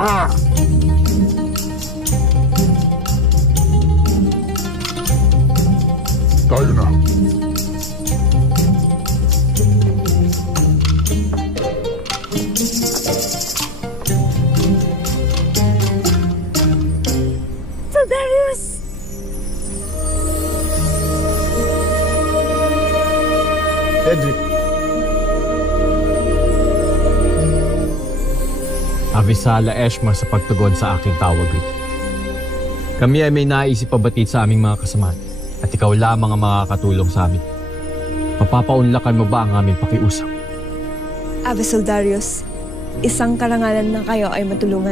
Tayo na. Darius! Edric. Avisala Eshma sa pagtugon sa aking tawag. Kami ay may naisip pabatid sa aming mga kasamahan at ikaw lamang ang makakatulong sa amin. Mapapaunlakan mo ba ang aming pakiusap? Avisal Darius, isang karangalan na kayo ay matulungan.